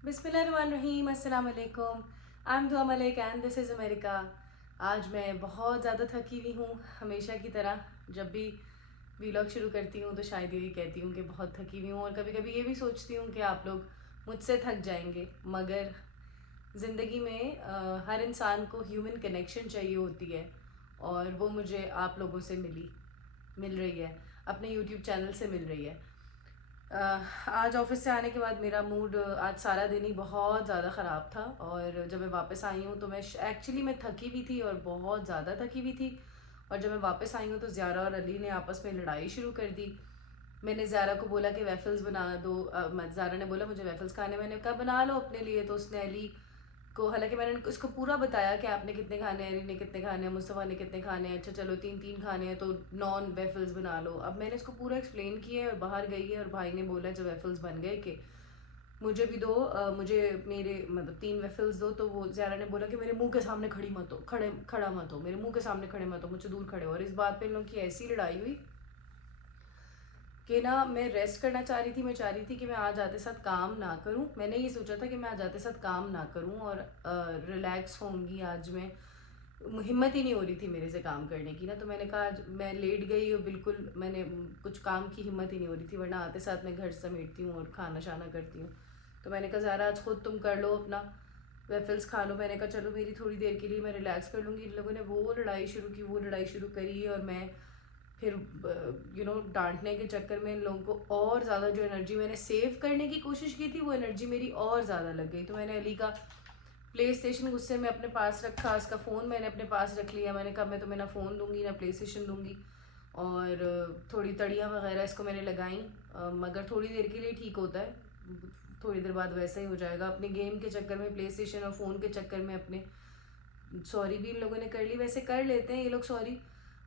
बिस्मिल्लाहिर्रहमानिर्रहीम, अस्सलाम वालेकुम। आई एम दुआ Malik and this is America. आज मैं बहुत ज़्यादा थकी हुई हूँ। हमेशा की तरह जब भी वीलॉग शुरू करती हूँ तो शायद यही कहती हूँ कि बहुत थकी हुई हूँ, और कभी कभी ये भी सोचती हूँ कि आप लोग मुझसे थक जाएंगे। मगर ज़िंदगी में हर इंसान को ह्यूमन कनेक्शन चाहिए होती है, और वो मुझे आप लोगों से मिल रही है, अपने यूट्यूब चैनल से मिल रही है। आज ऑफिस से आने के बाद मेरा मूड आज सारा दिन ही बहुत ज़्यादा ख़राब था, और जब मैं वापस आई हूँ तो मैं थकी भी थी और बहुत ज़्यादा थकी भी थी। और जब मैं वापस आई हूँ तो ज़ारा और अली ने आपस में लड़ाई शुरू कर दी। मैंने ज़ारा को बोला कि वेफल्स बना दो। ज़ारा ने बोला मुझे वेफल्स खाने, मैंने कहा बना लो अपने लिए। तो उसने अली को, हालांकि मैंने उसको पूरा बताया कि आपने कितने खाने हैं, अली ने कितने खाने हैं, मुस्तफ़ा ने कितने खाने हैं। अच्छा चलो तीन तीन खाने हैं तो नॉन वेफल्स बना लो। अब मैंने इसको पूरा एक्सप्लेन किया है और बाहर गई है, और भाई ने बोला जब वेफल्स बन गए कि मुझे भी दो, मुझे मेरे मतलब तीन वेफल्स दो। तो वो ज़ारा ने बोला कि मेरे मुंह के सामने खड़ा मत हो, मेरे मुंह के सामने खड़े मत हो, मुझसे दूर खड़े हो। और इस बात पे इन लोगों की ऐसी लड़ाई हुई कि ना मैं रेस्ट करना चाह रही थी। मैं चाह रही थी कि मैं आज आते साथ काम ना करूं। मैंने ये सोचा था कि मैं आज आते साथ काम ना करूं और रिलैक्स होंगी। आज मैं हिम्मत ही नहीं हो रही थी मेरे से काम करने की ना। तो मैंने कहा आज मैं लेट गई और बिल्कुल मैंने कुछ काम की हिम्मत ही नहीं हो रही थी, वरना आते साथ मैं घर समेटती हूँ और खाना शाना करती हूँ। तो मैंने कहा ज़ारा आज खुद तुम कर लो अपना वेफल्स खा लो। मैंने कहा चलो मेरी थोड़ी देर के लिए मैं रिलैक्स कर लूँगी। इन लोगों ने वो लड़ाई शुरू करी, और मैं फिर डांटने के चक्कर में इन लोगों को और ज़्यादा जो एनर्जी मैंने सेव करने की कोशिश की थी वो एनर्जी मेरी और ज़्यादा लग गई। तो मैंने अली का प्ले स्टेशन गुस्से में अपने पास रखा, उसका फ़ोन मैंने अपने पास रख लिया। मैंने कहा मैं तुम्हें ना फ़ोन दूंगी ना प्ले स्टेशन दूंगी। और थोड़ी तड़ियाँ वगैरह इसको मैंने लगाई, मगर थोड़ी देर के लिए ठीक होता है, थोड़ी देर बाद वैसा ही हो जाएगा। अपने गेम के चक्कर में, प्ले स्टेशन और फ़ोन के चक्कर में अपने सॉरी भी इन लोगों ने कर ली। वैसे कर लेते हैं ये लोग सॉरी,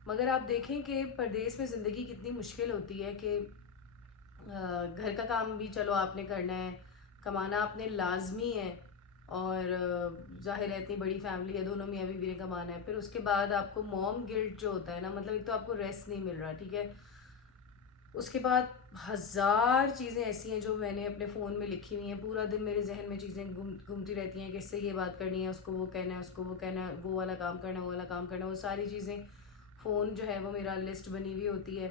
मगर आप देखें कि परदेश में ज़िंदगी कितनी मुश्किल होती है कि घर का काम भी चलो आपने करना है, कमाना आपने लाजमी है। और जाहिर है इतनी बड़ी फैमिली है, दोनों मियाँ बीवी ने कमाना है। फिर उसके बाद आपको मॉम गिल्ट जो होता है ना, मतलब एक तो आपको रेस्ट नहीं मिल रहा, ठीक है। उसके बाद हज़ार चीज़ें ऐसी हैं जो मैंने अपने फ़ोन में लिखी हुई हैं। पूरा दिन मेरे जहन में चीज़ें घूमती रहती हैं कि इससे ये बात करनी है, उसको वो कहना है, उसको वो कहना है, वो वाला काम करना है, वो वाला काम करना है। वो सारी चीज़ें फ़ोन जो है वो मेरा लिस्ट बनी हुई होती है,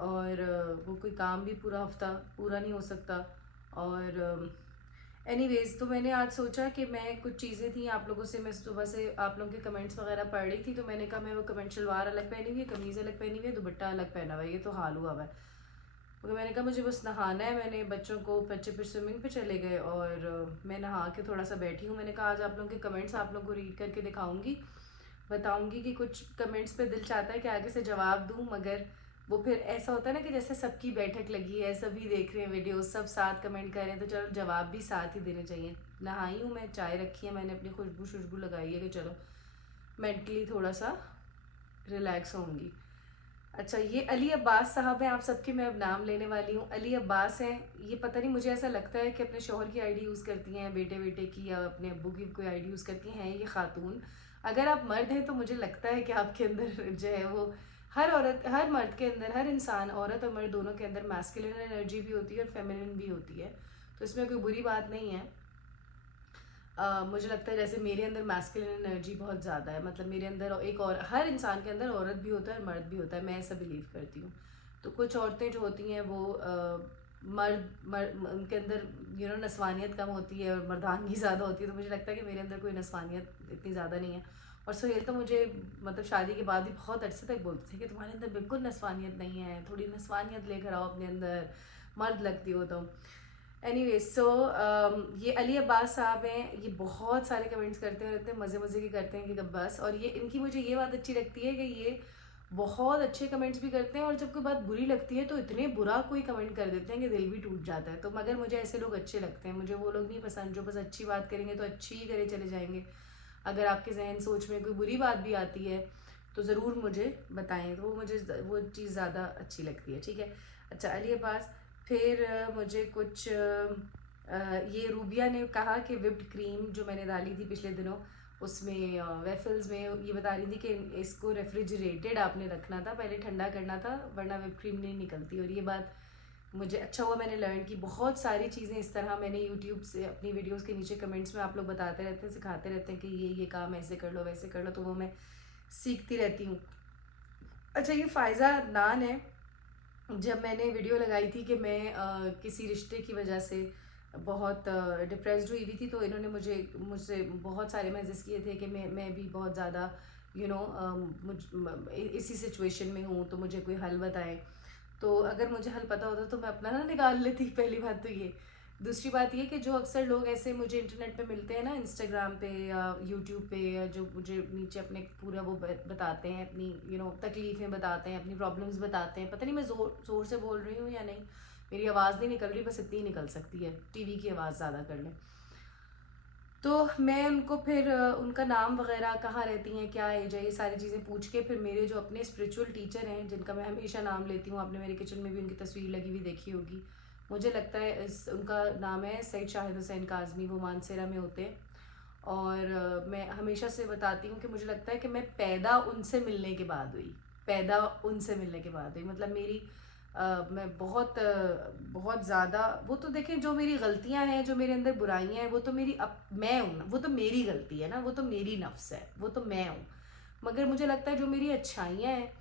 और वो कोई काम भी पूरा हफ्ता पूरा नहीं हो सकता। और एनीवेज तो मैंने आज सोचा कि मैं कुछ चीज़ें थी आप लोगों से, मैं सुबह से आप लोगों के कमेंट्स वगैरह पढ़ रही थी, तो मैंने कहा मैं वो कमेंट शलवार अलग पहनी हुई है, कमीज़ अलग पहनी हुई है, दुपट्टा अलग पहना हुआ है, ये तो हाल हुआ हुआ है। क्योंकि मैंने कहा मुझे बस नहाना है। मैंने बच्चे फिर स्विमिंग पे चले गए, और मैं नहा के थोड़ा सा बैठी हूँ। मैंने कहा आज आप लोगों के कमेंट्स आप लोगों को रीड करके दिखाऊंगी, बताऊंगी कि कुछ कमेंट्स पे दिल चाहता है कि आगे से जवाब दूँ, मगर वो फिर ऐसा होता है ना कि जैसे सबकी बैठक लगी है, सभी देख रहे हैं वीडियो, सब साथ कमेंट कर रहे हैं, तो चलो जवाब भी साथ ही देने चाहिए। नहाई हूँ मैं, चाय रखी है मैंने, अपनी खुशबू लगाई है कि चलो मेंटली थोड़ा सा रिलैक्स होंगी। अच्छा, ये अली अब्बास साहब हैं, आप सबके मैं अब नाम लेने वाली हूँ। अली अब्बास हैं, ये पता नहीं मुझे ऐसा लगता है कि अपने शोहर की आईडी यूज़ करती हैं, बेटे बेटे की, या अपने अब्बू की कोई आईडी यूज़ करती हैं ये खातून। अगर आप मर्द हैं तो मुझे लगता है कि आपके अंदर जो है वो, हर मर्द के अंदर, हर इंसान, औरत और मर्द दोनों के अंदर मैस्कुलिन एनर्जी भी होती है और फेमिनिन भी होती है। तो इसमें कोई बुरी बात नहीं है। मुझे लगता है जैसे मेरे अंदर मैस्कुलिन एनर्जी बहुत ज़्यादा है, मतलब मेरे अंदर एक, और हर इंसान के अंदर औरत भी होता है और मर्द भी होता है, मैं ऐसा बिलीव करती हूँ। तो कुछ औरतें जो होती हैं वो उनके अंदर नस्वानियत कम होती है और मर्दानगी ज़्यादा होती है। तो मुझे लगता है कि मेरे अंदर कोई नस्वानियत इतनी ज़्यादा नहीं है। और सुहेल तो मुझे मतलब शादी के बाद भी बहुत अरसे तक बोलते थे कि तुम्हारे अंदर बिल्कुल नस्वानियत नहीं है, थोड़ी नस्वानियत लेकर आओ अपने अंदर, मर्द लगती हो तुम। एनीवे सो ये अली अब्बास साहब हैं, ये बहुत सारे कमेंट्स करते हैं और इतने मज़े मज़े के करते हैं कि बस। और ये इनकी मुझे ये बात अच्छी लगती है कि ये बहुत अच्छे कमेंट्स भी करते हैं, और जब कोई बात बुरी लगती है तो इतने बुरा कोई कमेंट कर देते हैं कि दिल भी टूट जाता है। तो मगर मुझे ऐसे लोग अच्छे लगते हैं, मुझे वो लोग नहीं पसंद जो बस अच्छी बात करेंगे तो अच्छी ही करे चले जाएंगे। अगर आपके जहन सोच में कोई बुरी बात भी आती है तो ज़रूर मुझे बताएं, तो मुझे वो चीज़ ज़्यादा अच्छी लगती है, ठीक है। अच्छा, अली अब्बास, फिर मुझे कुछ ये रूबिया ने कहा कि विप्ड क्रीम जो मैंने डाली थी पिछले दिनों उसमें वेफल्स में, ये बता रही थी कि इसको रेफ्रिजरेटेड आपने रखना था, पहले ठंडा करना था, वरना विप क्रीम नहीं निकलती। और ये बात मुझे अच्छा हुआ मैंने लर्न की। बहुत सारी चीज़ें इस तरह मैंने यूट्यूब से अपनी वीडियोस के नीचे कमेंट्स में आप लोग बताते रहते हैं, सिखाते रहते हैं कि ये काम ऐसे कर लो वैसे कर लो, तो वो मैं सीखती रहती हूँ। अच्छा, ये फ़ायज़ा अदनान है। जब मैंने वीडियो लगाई थी कि मैं किसी रिश्ते की वजह से बहुत डिप्रेस्ड हुई हुई थी, तो इन्होंने मुझसे बहुत सारे मैसेज किए थे कि मैं भी बहुत ज़्यादा इसी सिचुएशन में हूँ, तो मुझे कोई हल बताएं। तो अगर मुझे हल पता होता तो मैं अपना ना निकाल लेती, पहली बात तो ये। दूसरी बात ये कि जो अक्सर लोग ऐसे मुझे इंटरनेट पे मिलते हैं ना, इंस्टाग्राम पे या यूट्यूब पे, या जो मुझे नीचे अपने पूरा वो बताते हैं, अपनी तकलीफ़ें बताते हैं, अपनी प्रॉब्लम्स बताते हैं। पता नहीं मैं ज़ोर ज़ोर से बोल रही हूँ या नहीं, मेरी आवाज़ नहीं निकल रही, बस इतनी ही निकल सकती है, टीवी की आवाज़ ज़्यादा कर लें। तो मैं उनको फिर उनका नाम वगैरह, कहाँ रहती हैं, क्या एज है, ये सारी चीज़ें पूछ के, फिर मेरे जो अपने स्पिरिचुअल टीचर हैं जिनका मैं हमेशा नाम लेती हूँ, आपने मेरे किचन में भी उनकी तस्वीर लगी हुई देखी होगी, मुझे लगता है उनका नाम है सैयद शाहिद हुसैन काज़मी, वो मानसेरा में होते हैं। और मैं हमेशा से बताती हूँ कि मुझे लगता है कि मैं पैदा उनसे मिलने के बाद हुई, पैदा उनसे मिलने के बाद हुई। मतलब मेरी मैं बहुत ज़्यादा, वो तो देखें, जो मेरी गलतियाँ हैं, जो मेरे अंदर बुराइयाँ हैं, वो तो मैं हूँ ना, वो तो मेरी गलती है ना, वो तो मेरी नफ्स है, वो तो मैं हूँ। मगर मुझे लगता है जो मेरी अच्छाइयाँ हैं,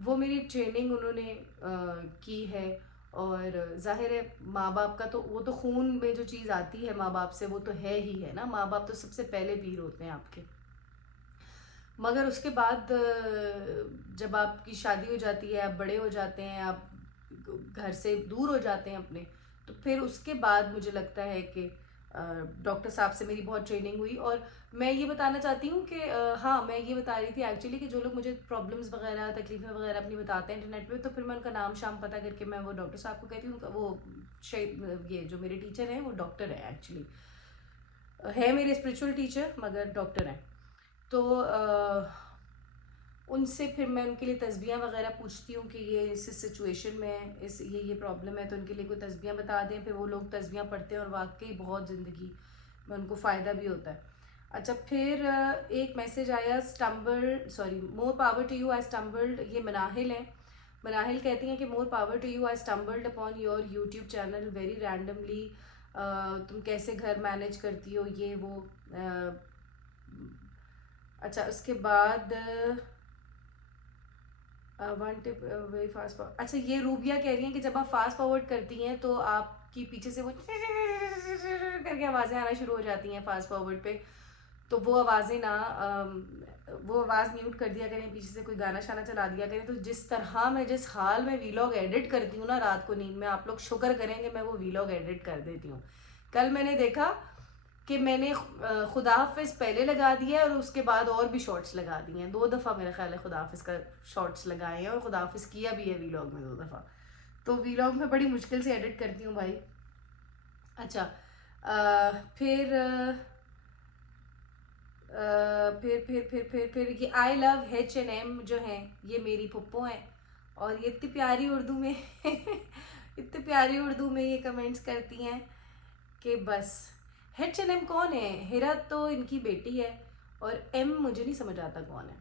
वो मेरी ट्रेनिंग उन्होंने की है। और ज़ाहिर है माँ बाप का तो, वो तो खून में जो चीज़ आती है माँ बाप से, वो तो है ही है ना, माँ बाप तो सबसे पहले पीर होते हैं आपके। मगर उसके बाद जब आपकी शादी हो जाती है, आप बड़े हो जाते हैं, आप घर से दूर हो जाते हैं अपने, तो फिर उसके बाद मुझे लगता है कि डॉक्टर साहब से मेरी बहुत ट्रेनिंग हुई। और मैं ये बताना चाहती हूँ कि हाँ, मैं ये बता रही थी एक्चुअली कि जो लोग मुझे प्रॉब्लम्स वगैरह, तकलीफ़ें वगैरह अपनी बताते हैं इंटरनेट पे, तो फिर मैं उनका नाम शाम पता करके मैं वो डॉक्टर साहब को कहती हूँ। उनका वो ये जो मेरे टीचर हैं वो डॉक्टर है एक्चुअली, है मेरे स्पिरिचुअल टीचर मगर डॉक्टर हैं। तो उनसे फिर मैं उनके लिए तस्बीहां वगैरह पूछती हूँ कि ये इस सिचुएशन में इस ये प्रॉब्लम है, तो उनके लिए कोई तस्बीहां बता दें। फिर वो लोग तस्बीहां पढ़ते हैं और वाकई बहुत ज़िंदगी में उनको फ़ायदा भी होता है। अच्छा, फिर एक मैसेज आया, more power to you, I stumbled, ये मनाहिल है। मनाहिल कहती हैं कि more power to you, I stumbled upon your YouTube channel very randomly, तुम कैसे घर मैनेज करती हो, ये वो। अच्छा, उसके बाद one tip very fast forward. अच्छा, ये रूबिया कह रही हैं कि जब आप फास्ट फॉरवर्ड करती हैं तो आपकी पीछे से वो करके आवाज़ें आना शुरू हो जाती हैं फास्ट फॉरवर्ड पे, तो वो आवाज़ें ना वो आवाज़ म्यूट कर दिया करें, पीछे से कोई गाना शाना चला दिया करें। तो जिस हाल में वीलॉग एडिट करती हूँ ना रात को नींद में, आप लोग शुक्र करेंगे मैं वो वीलॉग एडिट कर देती हूँ। कल मैंने देखा कि मैंने खुदा हाफिज़ पहले लगा दिया है और उसके बाद और भी शॉर्ट्स लगा दिए हैं। 2 दफ़ा मेरा ख्याल है खुदा हाफिज़ का शॉर्ट्स लगाए हैं, और खुदा हाफिज़ किया भी है वीलॉग में 2 दफ़ा। तो वीलॉग में बड़ी मुश्किल से एडिट करती हूँ भाई। अच्छा, फिर फिर ये आई लव H&M जो हैं, ये मेरी पुप्पो हैं, और ये इतनी प्यारी उर्दू में इतनी प्यारी उर्दू में ये कमेंट्स करती हैं कि बस। H&M कौन है? हिरा तो इनकी बेटी है, और M मुझे नहीं समझ आता कौन है।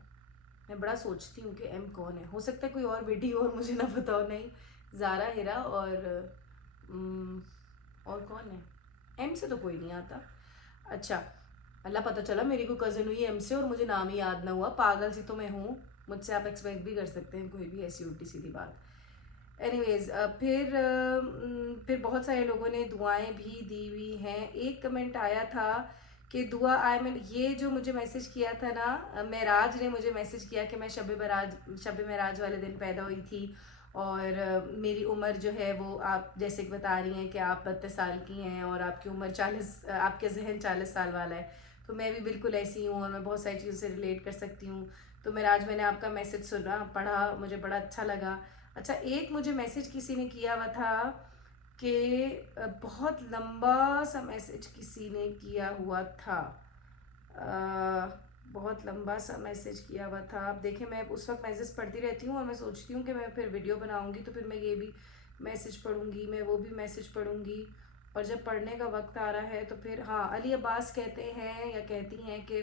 मैं बड़ा सोचती हूँ कि M कौन है, हो सकता है कोई और बेटी हो और मुझे ना पता हो। नहीं, ज़ारा, हिरा और कौन है? M से तो कोई नहीं आता। अच्छा, अल्लाह, पता चला मेरी कोई कज़न हुई M से और मुझे नाम ही याद ना हुआ। पागल सी तो मैं हूँ, मुझसे आप एक्सपेक्ट भी कर सकते हैं कोई भी ऐसी उल्टी सीधी बात। एनीवेज, फिर बहुत सारे लोगों ने दुआएं भी दी हुई हैं। एक कमेंट आया था कि दुआ आई मीन, ये जो मुझे मैसेज किया था ना, महराज ने मुझे मैसेज किया कि मैं शब महराज वाले दिन पैदा हुई थी, और मेरी उम्र जो है वो आप जैसे कि बता रही हैं कि आप 32 साल की हैं और आपकी उम्र 40, आपके जहन 40 साल वाला है। तो मैं भी बिल्कुल ऐसी हूँ और मैं बहुत सारी चीज़ों से रिलेट कर सकती हूँ। तो महराज, मैंने आपका मैसेज सुना, पढ़ा, मुझे बड़ा अच्छा लगा। अच्छा, एक मुझे मैसेज किसी ने किया हुआ था कि बहुत लंबा सा मैसेज किसी ने किया हुआ था, बहुत लंबा सा मैसेज किया हुआ था। आप देखें, मैं उस वक्त मैसेज पढ़ती रहती हूँ और मैं सोचती हूँ कि मैं फिर वीडियो बनाऊँगी तो फिर मैं ये भी मैसेज पढ़ूँगी, मैं वो भी मैसेज पढ़ूँगी, और जब पढ़ने का वक्त आ रहा है तो फिर हाँ, अली अब्बास कहते हैं या कहती हैं कि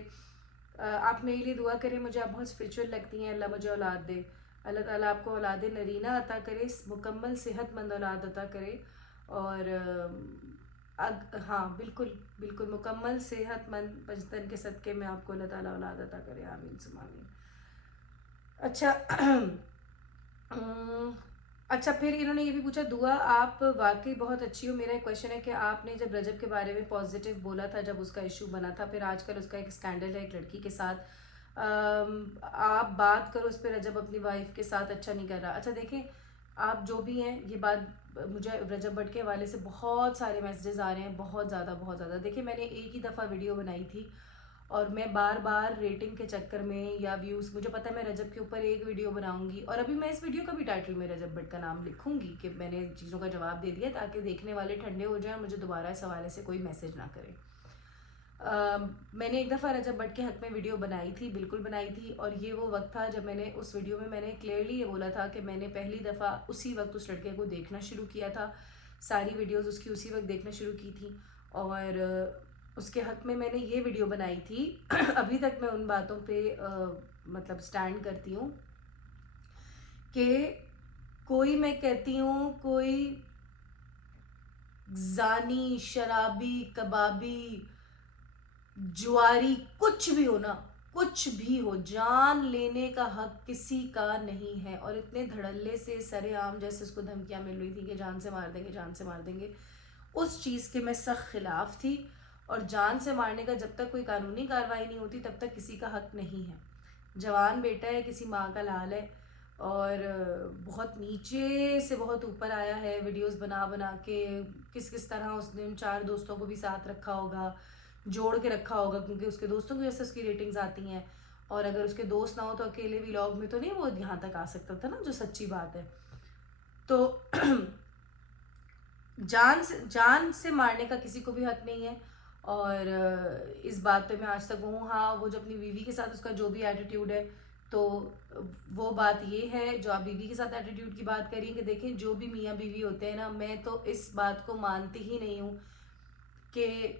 आप मेरे लिए दुआ करें, मुझे आप बहुत स्पिरिचुअल लगती हैं, अल्लाह मुझे औलाद दे। अल्लाह ताला आपको औलाद नरीना अता करे, मुकम्मल सेहतमंद औलाद अता करे। और हाँ बिल्कुल बिल्कुल, मुकम्मल सेहतमंद बचपन के सदक़े में आपको अल्लाह ताला औलाद अता करे, आमीन सुम्मा आमीन। अच्छा अच्छा, फिर इन्होंने ये भी पूछा, दुआ आप वाकई बहुत अच्छी हो। मेरा एक क्वेश्चन है कि आपने जब रजब के बारे में पॉजिटिव बोला था जब उसका इशू बना था, फिर आजकल उसका एक स्कैंडल है एक लड़की के साथ, आप बात करो उस पर, रजब अपनी वाइफ के साथ अच्छा नहीं कर रहा। अच्छा देखें, आप जो भी हैं, ये बात मुझे रजब भट्ट के हवाले से बहुत सारे मैसेजेस आ रहे हैं, बहुत ज़्यादा। देखिए मैंने एक ही दफ़ा वीडियो बनाई थी और मैं बार बार रेटिंग के चक्कर में या व्यूज़, मुझे पता है मैं रजब के ऊपर एक वीडियो बनाऊंगी और अभी मैं इस वीडियो का भी टाइटल में रजब भट्ट का नाम लिखूंगी कि मैंने चीज़ों का जवाब दे दिया, ताकि देखने वाले ठंडे हो जाएं और मुझे दोबारा इस हवाले से कोई मैसेज ना करें। मैंने एक दफ़ा रजब भट्ट के हक़ में वीडियो बनाई थी, बिल्कुल बनाई थी, और ये वो वक्त था जब मैंने उस वीडियो में मैंने क्लियरली ये बोला था कि मैंने पहली दफ़ा उसी वक्त उस लड़के को देखना शुरू किया था, सारी वीडियोस उसकी उसी वक्त देखना शुरू की थी, और उसके हक़ में मैंने ये वीडियो बनाई थी। अभी तक मैं उन बातों पे मतलब स्टैंड करती हूँ कि कोई, मैं कहती हूँ, कोई जानी, शराबी, कबाबी, जुआरी, कुछ भी हो ना, कुछ भी हो, जान लेने का हक किसी का नहीं है। और इतने धड़ल्ले से सरेआम जैसे उसको धमकियां मिल रही थी कि जान से मार देंगे, जान से मार देंगे, उस चीज़ के मैं सख्त खिलाफ थी। और जान से मारने का जब तक कोई कानूनी कार्रवाई नहीं होती तब तक किसी का हक नहीं है। जवान बेटा है, किसी माँ का लाल है, और बहुत नीचे से बहुत ऊपर आया है, वीडियोस बना बना के किस किस तरह उसने उन 4 दोस्तों को भी साथ रखा होगा, जोड़ के रखा होगा, क्योंकि उसके दोस्तों की वजह से उसकी रेटिंग्स आती हैं, और अगर उसके दोस्त ना हो तो अकेले व्लॉग में तो नहीं वो यहाँ तक आ सकता था ना, जो सच्ची बात है। तो जान से मारने का किसी को भी हक नहीं है। और इस बात पे मैं आज तक हूँ। हाँ, वो जो अपनी बीवी के साथ उसका जो भी एटीट्यूड है, तो वो बात ये है जो आप बीवी के साथ एटीट्यूड की बात करिए कि देखें, जो भी मियाँ बीवी होते हैं ना, मैं तो इस बात को मानती ही नहीं हूँ कि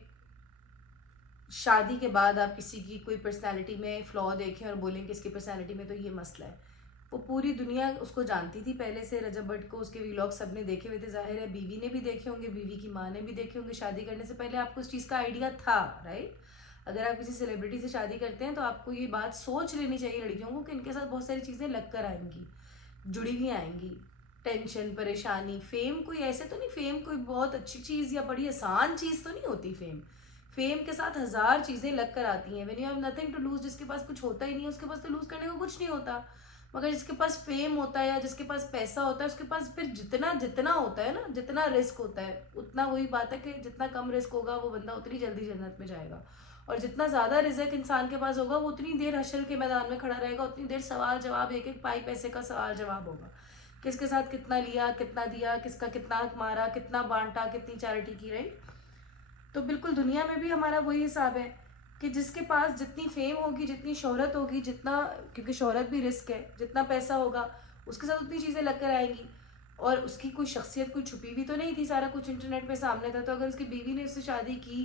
शादी के बाद आप किसी की कोई पर्सनैलिटी में फ़्लॉ देखें और बोलें कि इसकी पर्सनैलिटी में तो ये मसला है। वो पूरी दुनिया उसको जानती थी पहले से, रजब भट्ट को, उसके व्लॉग सब ने देखे हुए थे, जाहिर है बीवी ने भी देखे होंगे, बीवी की माँ ने भी देखे होंगे। शादी करने से पहले आपको उस चीज़ का आइडिया था, राइट? अगर आप किसी सेलिब्रिटी से शादी करते हैं तो आपको ये बात सोच लेनी चाहिए लड़कियों को कि इनके साथ बहुत सारी चीज़ें लग कर आएंगी, जुड़ी हुई आएंगी, टेंशन, परेशानी, फेम कोई ऐसे तो नहीं, फेम कोई बहुत अच्छी चीज़ या बड़ी आसान चीज़ तो नहीं होती। फेम के साथ 1000 चीज़ें लग कर आती हैं। When you have nothing to lose, जिसके पास कुछ होता ही नहीं है उसके पास तो लूज करने को कुछ नहीं होता। मगर जिसके पास फेम होता है या जिसके पास पैसा होता है, उसके पास फिर जितना जितना होता है ना, जितना रिस्क होता है उतना, वही बात है कि जितना कम रिस्क होगा वो बंदा उतनी जल्दी जन्नत में जाएगा, और जितना ज़्यादा रिस्क इंसान के पास होगा वो उतनी देर हशर के मैदान में खड़ा रहेगा, उतनी देर सवाल जवाब, एक एक पाई पैसे का सवाल जवाब होगा। किसके साथ कितना लिया, कितना दिया, किसका कितना हक मारा, कितना बांटा, कितनी चैरिटी की, राइट? तो बिल्कुल दुनिया में भी हमारा वही हिसाब है कि जिसके पास जितनी फेम होगी, जितनी शोहरत होगी, जितना, क्योंकि शोहरत भी रिस्क है, जितना पैसा होगा उसके साथ उतनी चीज़ें लग कर आएंगी। और उसकी कोई शख्सियत कोई छुपी भी तो नहीं थी, सारा कुछ इंटरनेट पे सामने था। तो अगर उसकी बीवी ने उससे शादी की,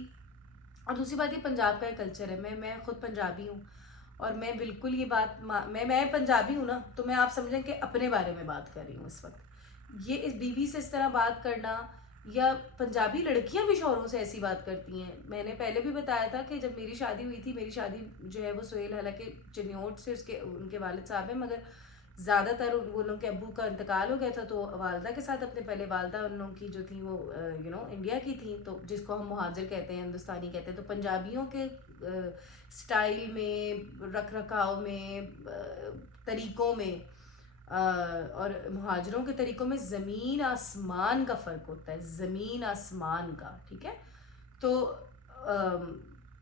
और दूसरी बात, ये पंजाब का एक कल्चर है, मैं खुद पंजाबी हूँ, और मैं बिल्कुल ये बात मैं पंजाबी हूँ ना, तो मैं, आप समझें कि अपने बारे में बात कर रही हूँ इस वक्त। ये इस बीवी से इस तरह बात करना, या पंजाबी लड़कियां भी शौहरों से ऐसी बात करती हैं। मैंने पहले भी बताया था कि जब मेरी शादी हुई थी, मेरी शादी जो है वो सुहेल, हालांकि चिन्योट से उसके उनके वालिद साहब हैं, मगर ज़्यादातर वो लोगों के अब्बू का इंतकाल हो गया था, तो वालदा के साथ अपने, पहले वालदा उन लोगों की जो थी वो इंडिया की थी, तो जिसको हम मुहाजिर कहते हैं, हिंदुस्तानी कहते हैं। तो पंजाबियों के स्टाइल में, रख रखाव में, तरीक़ों में, और मुहाजिरों के तरीक़ों में ज़मीन आसमान का फ़र्क होता है, ज़मीन आसमान का, ठीक है? तो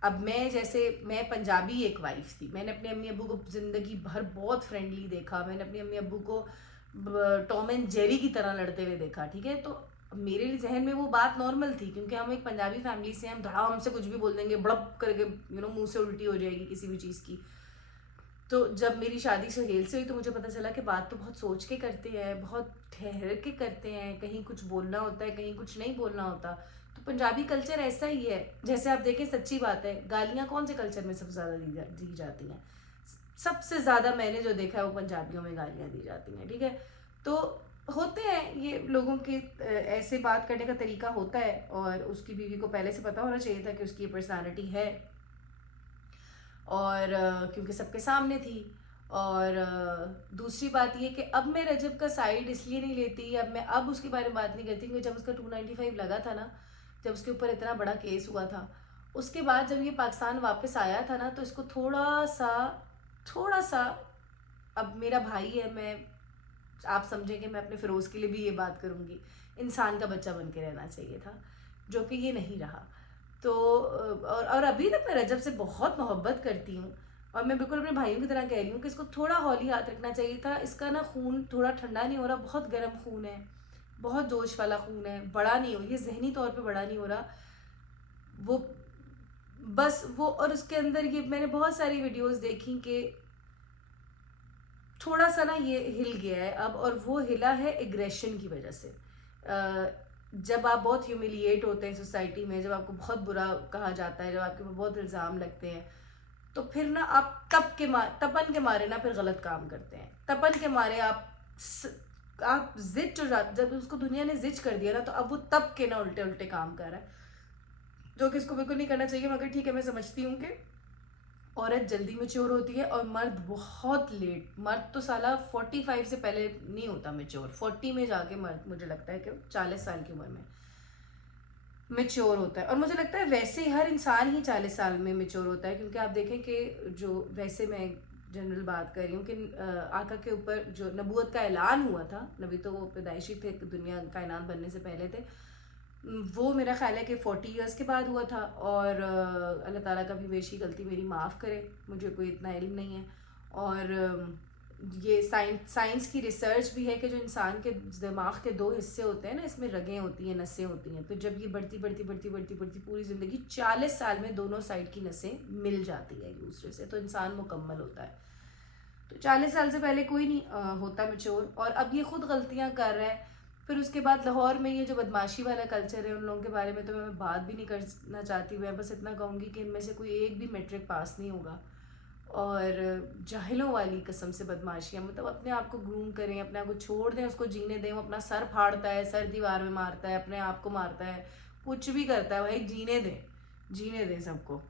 अब मैं पंजाबी एक वाइफ थी, मैंने अपने अम्मी अब्बू को ज़िंदगी भर बहुत फ्रेंडली देखा, मैंने अपने अम्मी अब्बू को टॉम एंड जेरी की तरह लड़ते हुए देखा, ठीक है? तो मेरे लिए जहन में वो बात नॉर्मल थी, क्योंकि हम एक पंजाबी फैमिली से, हम धड़ाम से कुछ भी बोल देंगे, बड़प करके मुंह से उल्टी हो जाएगी किसी भी चीज़ की। तो जब मेरी शादी सुहेल से हुई तो मुझे पता चला कि बात तो बहुत सोच के करते हैं, बहुत ठहर के करते हैं, कहीं कुछ बोलना होता है, कहीं कुछ नहीं बोलना होता। तो पंजाबी कल्चर ऐसा ही है। जैसे आप देखें, सच्ची बात है, गालियाँ कौन से कल्चर में सबसे ज़्यादा दी जाती हैं? सबसे ज़्यादा मैंने जो देखा है वो पंजाबियों में गालियाँ दी जाती हैं, ठीक है। तो होते हैं ये लोगों के ऐसे बात करने का तरीका होता है, और उसकी बीवी को पहले से पता होना चाहिए था कि उसकी ये पर्सनालिटी है, और क्योंकि सबके सामने थी। और दूसरी बात ये कि अब मैं रजब का साइड इसलिए नहीं लेती, अब उसके बारे में बात नहीं करती, क्योंकि जब उसका 295 लगा था ना, जब उसके ऊपर इतना बड़ा केस हुआ था, उसके बाद जब ये पाकिस्तान वापस आया था ना, तो इसको थोड़ा सा अब मेरा भाई है, मैं आप समझेंगे मैं अपने फिरोज़ के लिए भी ये बात करूँगी, इंसान का बच्चा बन के रहना चाहिए था, जो कि ये नहीं रहा। तो और अभी तक मैं रजब से बहुत मोहब्बत करती हूँ, और मैं बिल्कुल अपने भाइयों की तरह कह रही हूँ कि इसको थोड़ा हौली हाथ रखना चाहिए था। इसका ना खून थोड़ा ठंडा नहीं हो रहा, बहुत गर्म खून है, बहुत जोश वाला खून है, बड़ा नहीं हो, ये जहनी तौर पे बड़ा नहीं हो रहा वो, बस वो। और उसके अंदर ये मैंने बहुत सारी वीडियोस देखी कि थोड़ा सा ना ये हिल गया है अब, और वो हिला है एग्रेशन की वजह से। जब आप बहुत ह्यूमिलिएट होते हैं सोसाइटी में, जब आपको बहुत बुरा कहा जाता है, जब आपके ऊपर बहुत इल्ज़ाम लगते हैं, तो फिर ना आप तपन के मारे ना फिर गलत काम करते हैं। तपन के मारे आप जिद हो जाते, जब उसको दुनिया ने जिद कर दिया ना, तो अब वो तब के ना उल्टे उल्टे काम कर रहा है, जो कि इसको बिल्कुल नहीं करना चाहिए। मगर ठीक है, मैं समझती हूँ कि औरत जल्दी मैच्योर होती है और मर्द बहुत लेट। मर्द तो साला 45 से पहले नहीं होता मैच्योर, 40 में जाके मर्द, मुझे लगता है कि 40 साल की उम्र में मैच्योर होता है। और मुझे लगता है वैसे हर इंसान ही 40 साल में मैच्योर होता है, क्योंकि आप देखें कि जो, वैसे मैं जनरल बात कर रही हूँ कि आका के ऊपर जो नबूवत का ऐलान हुआ था, नबी तो वो पैदाइशी थे, दुनिया कायनात बनने से पहले थे, वो मेरा ख्याल है कि 40 इयर्स के बाद हुआ था। और अल्लाह ताला का भी बेशी गलती मेरी माफ़ करे, मुझे कोई इतना इल्म नहीं है। और ये साइंस की रिसर्च भी है कि जो इंसान के दिमाग के दो हिस्से होते हैं ना, इसमें रगें होती हैं, नसें होती हैं, तो जब ये बढ़ती बढ़ती बढ़ती बढ़ती बढ़ती पूरी ज़िंदगी 40 साल में दोनों साइड की नसें मिल जाती है एक दूसरे से, तो इंसान मुकम्मल होता है। तो 40 साल से पहले कोई नहीं होता मैच्योर, और अब ये खुद गलतियाँ कर रहा है। फिर उसके बाद लाहौर में ये जो बदमाशी वाला कल्चर है, उन लोगों के बारे में तो मैं बात भी नहीं करना चाहती। मैं बस इतना कहूँगी कि इनमें से कोई एक भी मैट्रिक पास नहीं होगा, और जाहिलों वाली कसम से बदमाशियाँ, मतलब अपने आप को ग्रूम करें, अपने आप को छोड़ दें, उसको जीने दें। वो अपना सर फाड़ता है, सर दीवार में मारता है, अपने आप को मारता है, कुछ भी करता है, भाई जीने दें, जीने दें सबको।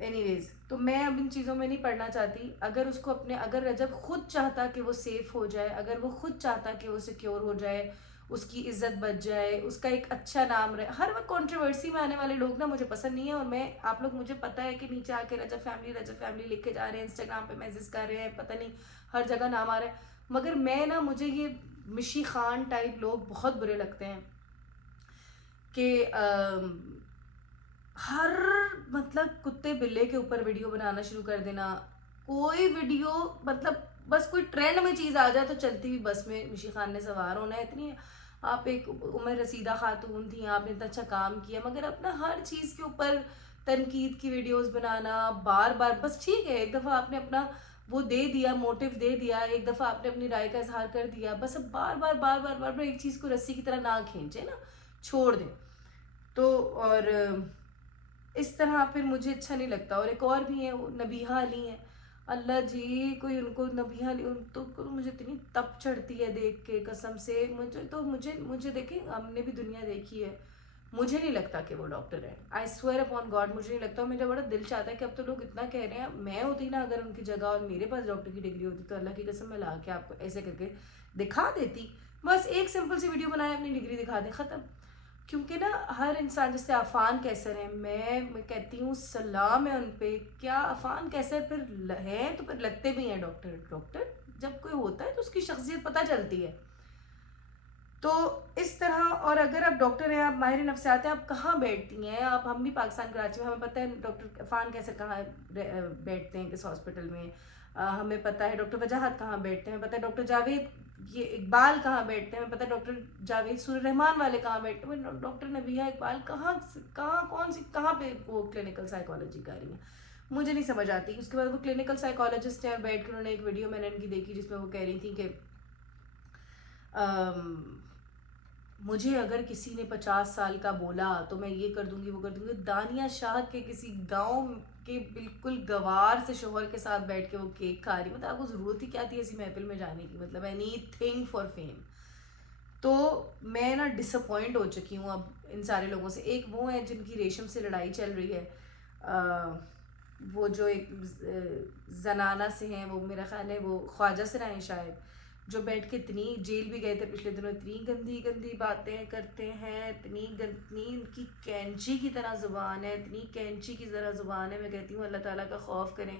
एनीवेज, तो मैं अब इन चीज़ों में नहीं पढ़ना चाहती। अगर उसको अगर रजब खुद चाहता कि वो सेफ हो जाए, अगर वो खुद चाहता कि वो सिक्योर हो जाए, उसकी इज्जत बच जाए, उसका एक अच्छा नाम रहे। हर वक्त कंट्रोवर्सी में आने वाले लोग ना मुझे पसंद नहीं है। और मैं, आप लोग, मुझे पता है कि नीचे आके रजब फैमिली लिख के जा रहे हैं, इंस्टाग्राम पे मैसेज कर रहे हैं, पता नहीं हर जगह नाम आ रहा है, मगर मैं ना, मुझे ये मिशी खान टाइप लोग बहुत बुरे लगते हैं कि हर, मतलब कुत्ते बिल्ले के ऊपर वीडियो बनाना शुरू कर देना। कोई वीडियो, मतलब बस कोई ट्रेंड में चीज़ आ जाए तो चलती हुई बस में मिशी खान ने सवार होना है। इतनी आप एक उम्र रसीदा खातून थी, आपने इतना अच्छा काम किया, मगर अपना हर चीज़ के ऊपर तनकीद की वीडियोस बनाना बार बार। बस ठीक है, एक दफ़ा आपने अपना वो दे दिया, मोटिव दे दिया, एक दफ़ा आपने अपनी राय का इजहार कर दिया, बस अब बार बार बार बार बार बार एक चीज़ को रस्सी की तरह ना खींचे ना, छोड़ दें। तो और इस तरह फिर मुझे अच्छा नहीं लगता। और एक और भी है, वो नबीहा अली हैं, अल्लाह जी, कोई उनको नबीहा अली, उन तो मुझे इतनी तप चढ़ती है देख के, कसम से। मुझे देखें, हमने भी दुनिया देखी है, मुझे नहीं लगता कि वो डॉक्टर है। आई स्वेयर अपॉन गॉड, मुझे नहीं लगता। मेरा बड़ा दिल चाहता है कि अब तो लोग इतना कह रहे हैं, मैं होती ना अगर उनकी जगह और मेरे पास डॉक्टर की डिग्री होती, तो अल्लाह की कसम मैं ला के आपको ऐसे करके दिखा देती। बस एक सिंपल सी वीडियो बनाए, अपनी डिग्री दिखा दें, ख़त्म। क्योंकि ना हर इंसान, जैसे अफ़ान कैसर है, मैं कहती हूँ सलाम है उन पे। क्या अफ़ान कैसर फिर हैं, तो फिर लगते भी हैं डॉक्टर जब कोई होता है तो उसकी शख्सियत पता चलती है। तो इस तरह, और अगर आप डॉक्टर हैं, आप माहिर नफ्सियात हैं, आप कहाँ बैठती हैं? आप, हम भी पाकिस्तान कराची में, हमें पता है डॉक्टर अफ़ान कैसर कहाँ बैठते हैं, किस हॉस्पिटल में। हमें पता है डॉक्टर वजाहत कहाँ बैठते हैं, पता है डॉक्टर जावेद, ये इकबाल कहाँ बैठते हैं, पता है डॉक्टर जावेद रहमान वाले कहाँ बैठते हैं, डॉक्टर नबीहा इकबाल कहाँ कौन सी, कहाँ पे वो क्लिनिकल साइकोलॉजी कर रही हैं, मुझे नहीं समझ आती। उसके बाद वो क्लिनिकल साइकोलॉजिस्ट हैं, बैठ कर उन्होंने एक वीडियो मैंने उनकी देखी जिसमें वो कह रही थी कि मुझे अगर किसी ने 50 साल का बोला तो मैं ये कर दूंगी वो कर दूंगी, दानिया शाह के किसी गांव के बिल्कुल गवार से शोहर के साथ बैठ के वो केक खा रही, मतलब आपको ज़रूरत ही क्या थी ऐसी महफिल में जाने की, मतलब एनी थिंग फॉर फेम। तो मैं ना डिसअपॉइंट हो चुकी हूँ अब इन सारे लोगों से। एक वो है जिनकी रेशम से लड़ाई चल रही है, वो जो एक जनाना से हैं, वो मेरा ख्याल है वो ख्वाजा से हैं शायद, जो बैठ के इतनी जेल भी गए थे पिछले दिनों, इतनी गंदी गंदी बातें करते हैं, इतनी उनकी कैंची की तरह ज़ुबान है, इतनी कैंची की तरह ज़ुबान है। मैं कहती हूँ अल्लाह ताला का खौफ करें।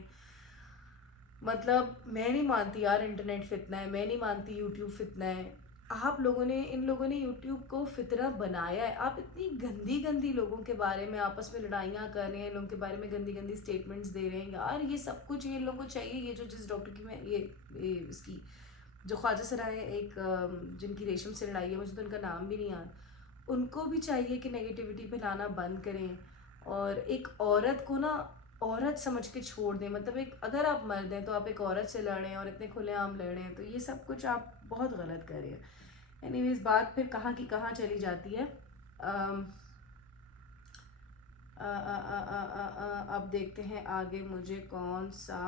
मतलब मैं नहीं मानती यार इंटरनेट फितना है, मैं नहीं मानती यूट्यूब फितना है। आप लोगों ने, इन लोगों ने यूट्यूब को फितरा बनाया है। आप इतनी गंदी गंदी लोगों के बारे में आपस में लड़ाइयाँ कर रहे हैं, लोगों के बारे में गंदी गंदी स्टेटमेंट्स दे रहे हैं यार। ये सब कुछ ये लोगों को चाहिए। ये जो जिस डॉक्टर की मैं ये इसकी जो ख्वाजा सराय एक जिनकी रेशम से लड़ाई है, मुझे तो उनका नाम भी नहीं याद, उनको भी चाहिए कि नेगेटिविटी फैलाना बंद करें और एक औरत को ना औरत समझ के छोड़ दें। मतलब एक, अगर आप मर्द हैं तो आप एक औरत से लड़ें और इतने खुलेआम लड़ें, तो ये सब कुछ आप बहुत गलत कर रहे हैं। एनीवेज बात फिर कहाँ की कहाँ चली जाती है। अम, अब देखते हैं आगे मुझे कौन सा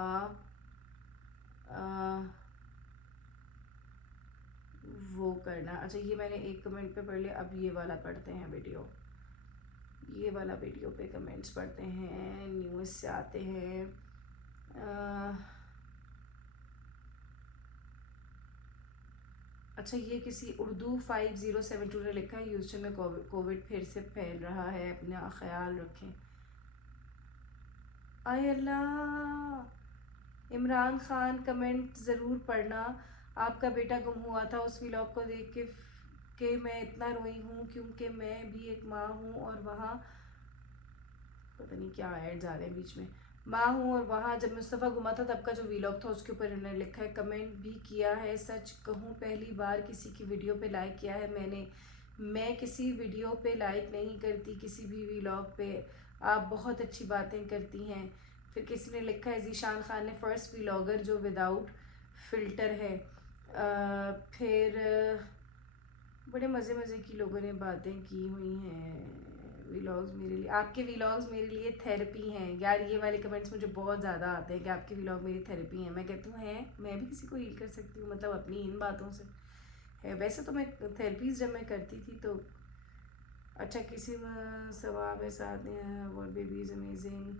वो करना। अच्छा ये मैंने एक कमेंट पे पढ़ लिया, अब ये वाला पढ़ते हैं वीडियो। ये वाला वीडियो पे कमेंट्स पढ़ते हैं, न्यूज़ से आते हैं। अच्छा ये किसी उर्दू 5072 ने लिखा है, ह्यूस्टन में कोविड फिर से फैल रहा है, अपना ख्याल रखें। आय अल्लाह, इमरान खान कमेंट ज़रूर पढ़ना। आपका बेटा गुम हुआ था, उस व्लॉग को देख के मैं इतना रोई हूँ क्योंकि मैं भी एक माँ हूँ और वहाँ पता नहीं क्या ऐड आ रहे हैं बीच में, माँ हूँ और वहाँ जब मुस्तफ़ा गुमा था तब का जो व्लॉग था उसके ऊपर इन्होंने लिखा है, कमेंट भी किया है। सच कहूँ पहली बार किसी की वीडियो पे लाइक किया है मैंने। मैं किसी वीडियो पे लाइक नहीं करती, किसी भी व्लॉग पे। आप बहुत अच्छी बातें करती हैं। फिर किसी ने लिखा है ज़ीशान खान ने, फ़र्स्ट व्लॉगर जो विदाउट फ़िल्टर है। फिर बड़े मज़े मज़े की लोगों ने बातें की हुई हैं। व्लॉग्स मेरे लिए, आपके व्लॉग्स मेरे लिए थेरेपी हैं यार। ये वाले कमेंट्स मुझे बहुत ज़्यादा आते हैं कि आपके व्लॉग मेरी थेरेपी हैं। मैं कहती हूँ हैं, मैं भी किसी को हील कर सकती हूँ, मतलब अपनी इन बातों से है। वैसे तो मैं थेरेपीज़ जब मैं करती थी तो अच्छा किसी सवाब है साथ और बेबी इज़ अमेजिंग।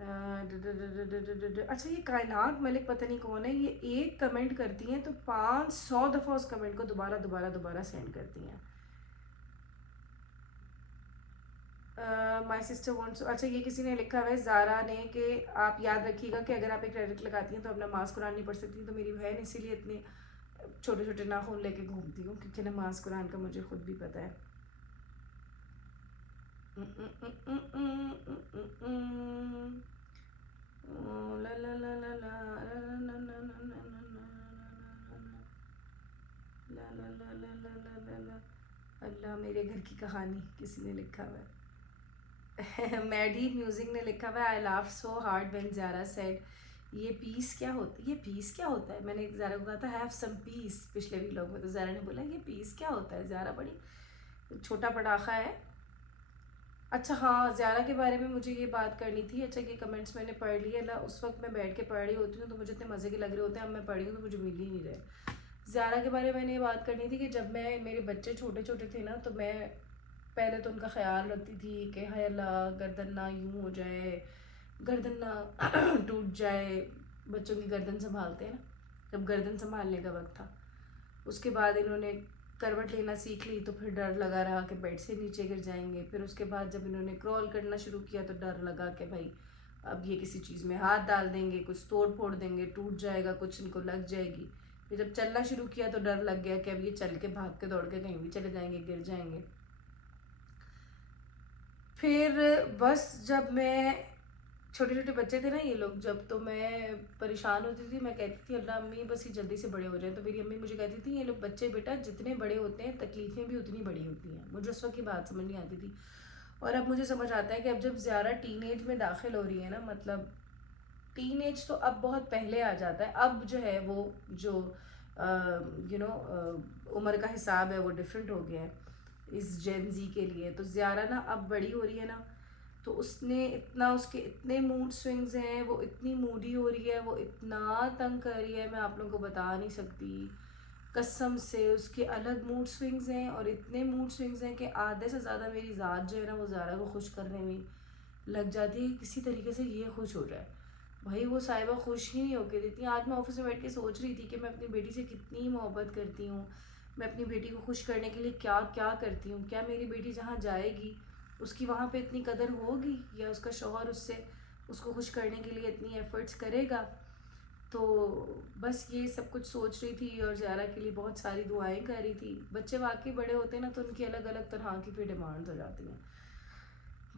अच्छा ये कायनात मलिक पता नहीं कौन है, ये एक कमेंट करती हैं तो 500 दफ़ा उस कमेंट को दोबारा दोबारा दोबारा सेंड करती हैं। माई सिस्टर वॉन्ट्स, अच्छा ये किसी ने लिखा हुआ है ज़ारा ने कि आप याद रखिएगा कि अगर आप एक क्रेडिट लगाती हैं तो अपना मास्क कुरान नहीं पढ़ सकती। तो मेरी बहन इसीलिए इतने छोटे छोटे नाखून लेके घूमती हूँ क्योंकि नमाज कुरान का मुझे खुद भी पता है। ला ला ला ला ला अल्लाह मेरे घर की कहानी किसी ने लिखा हुआ है। मैडी म्यूजिक ने लिखा हुआ है, I laugh so hard when Zara said ये पीस क्या होता है, ये पीस क्या होता है। मैंने ज़ारा को कहा था हैव सम पीस पिछले व्लॉग में, तो ज़ारा ने बोला ये पीस क्या होता है। ज़ारा बड़ी छोटा पटाखा है। अच्छा हाँ, ज़ारा के बारे में मुझे ये बात करनी थी। अच्छा ये कमेंट्स मैंने पढ़ लिए ना, उस वक्त मैं बैठ के पढ़ रही होती हूँ तो मुझे इतने मज़े के लग रहे होते हैं, अब मैं पढ़ी हूँ तो मुझे मिल ही नहीं रहे। ज़ारा के बारे में मैंने ये बात करनी थी कि जब मैं, मेरे बच्चे छोटे छोटे थे ना, तो मैं पहले तो उनका ख्याल रखती थी कि हाय अल्लाह गर्दन ना यूँ हो जाए, गर्दन ना टूट जाए। बच्चों की गर्दन संभालते हैं ना, जब गर्दन संभालने का वक्त था, उसके बाद इन्होंने करवट लेना सीख ली तो फिर डर लगा रहा कि बेड से नीचे गिर जाएंगे। फिर उसके बाद जब इन्होंने क्रॉल करना शुरू किया तो डर लगा कि भाई अब ये किसी चीज़ में हाथ डाल देंगे, कुछ तोड़ फोड़ देंगे, टूट जाएगा, कुछ इनको लग जाएगी। फिर जब चलना शुरू किया तो डर लग गया कि अब ये चल के भाग के दौड़ के कहीं भी चले जाएंगे, गिर जाएंगे। फिर बस जब मैं, छोटे छोटे बच्चे थे ना ये लोग जब, तो मैं परेशान होती थी। मैं कहती थी अल्लाह अम्मी बस ये जल्दी से बड़े हो जाए। तो मेरी अम्मी मुझे कहती थी ये लोग बच्चे बेटा जितने बड़े होते हैं तकलीफ़ें भी उतनी बड़ी होती हैं। मुझे उस वक्त की बात समझ नहीं आती थी और अब मुझे समझ आता है कि अब जब ज़्यादा टीनेज में दाखिल हो रही है ना, मतलब टीनेज तो अब बहुत पहले आ जाता है। अब जो है वो जो यू नो उम्र का हिसाब है वो डिफरेंट हो गया है इस जेन जी के लिए। तो ज़्यादा ना अब बड़ी हो रही है ना, तो उसने इतना, उसके इतने मूड स्विंग्स हैं, वो इतनी मूडी हो रही है, वो इतना तंग कर रही है, मैं आप लोगों को बता नहीं सकती कसम से। उसके अलग मूड स्विंग्स हैं और इतने मूड स्विंग्स हैं कि आधे से ज़्यादा मेरी ज़ात जो है ना वो ज़ारा को खुश करने में लग जाती है, किसी तरीके से ये खुश हो जाए। भाई वो साहिबा खुश ही नहीं होकर देती। आज मैं ऑफिस में बैठ के सोच रही थी कि मैं अपनी बेटी से कितनी मोहब्बत करती हूँ, मैं अपनी बेटी को खुश करने के लिए क्या क्या करती हूँ। क्या मेरी बेटी जहाँ जाएगी उसकी वहाँ पे इतनी कदर होगी, या उसका शौहर उससे उसको खुश करने के लिए इतनी एफ़र्ट्स करेगा। तो बस ये सब कुछ सोच रही थी और ज़ारा के लिए बहुत सारी दुआएं कर रही थी। बच्चे वाकई बड़े होते हैं ना तो उनकी अलग अलग तरह की फिर डिमांड्स हो जाती हैं।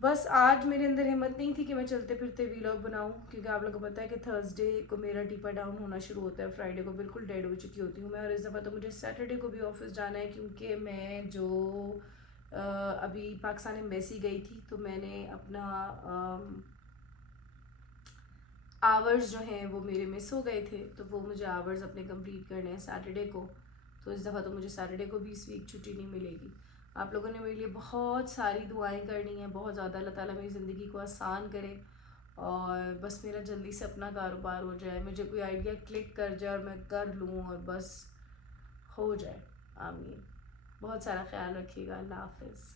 बस आज मेरे अंदर हिम्मत नहीं थी कि मैं चलते फिरते वीलॉग बनाऊं, क्योंकि आप लोगों को पता है कि थर्सडे को मेरा टीपा डाउन होना शुरू होता है, फ्राइडे को बिल्कुल डेड हो चुकी होती हूँ मैं। और इस दफ़ा तो मुझे सैटरडे को भी ऑफिस जाना है, क्योंकि मैं जो अभी पाकिस्तान एम्बेसी गई थी तो मैंने अपना आवर्स जो हैं वो मेरे मिस हो गए थे, तो वो मुझे आवर्स अपने कंप्लीट करने हैं सैटरडे को। तो इस दफ़ा तो मुझे सैटरडे को भी इस वीक छुट्टी नहीं मिलेगी। आप लोगों ने मेरे लिए बहुत सारी दुआएं करनी है, बहुत ज़्यादा। अल्लाह ताला मेरी ज़िंदगी को आसान करे और बस मेरा जल्दी से अपना कारोबार हो जाए, मुझे कोई आइडिया क्लिक कर जाए और मैं कर लूँ और बस हो जाए। आमीन। बहुत सारा ख्याल रखिएगा। अल्लाह हाफ़िज़।